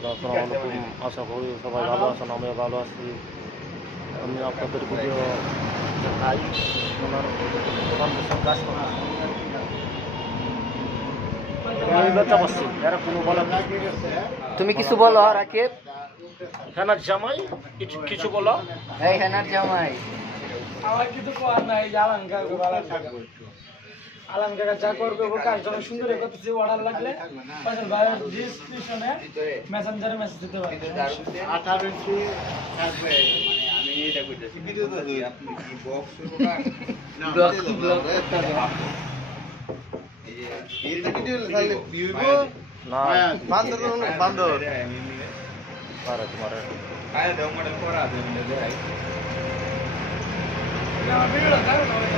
আসসালামু আলাইকুম। আশা করি সবাই ভালো আছেন, আমিও ভালো আছি। আমি আপনাদের ভিডিও দেখাই ওনার কন্ডিশন কাজ করতে আমি ব্যথা পাচ্ছি, এরা কোনো বলার নাই। তুমি কিছু বলো রাকিব। হেনার জামাই কিছু কিছু বলো। এই হেনার জামাই আমার কিছু করার নাই, আলান কাকু ভালো থাকবে। আলান কাকা যা করবে ও কাজটা অনেক সুন্দর করতেছে। অর্ডার লাগলে পাশে ভাইয়ের ডিসক্রিপশনে মেসেঞ্জারে মেসেজ দিতে পারবে। 18 ইঞ্চি থাকবে, মানে আমি এটা কইতেছি ভিডিও তো আপনি কি বক্স ব্লক এই যে ভিডিও তাহলে ভিউবো না বান্দর বান্দর পারে তোমার আয় দাও মডেল করা দেন দেয় আমার ভিডিওটা দারুণ হবে।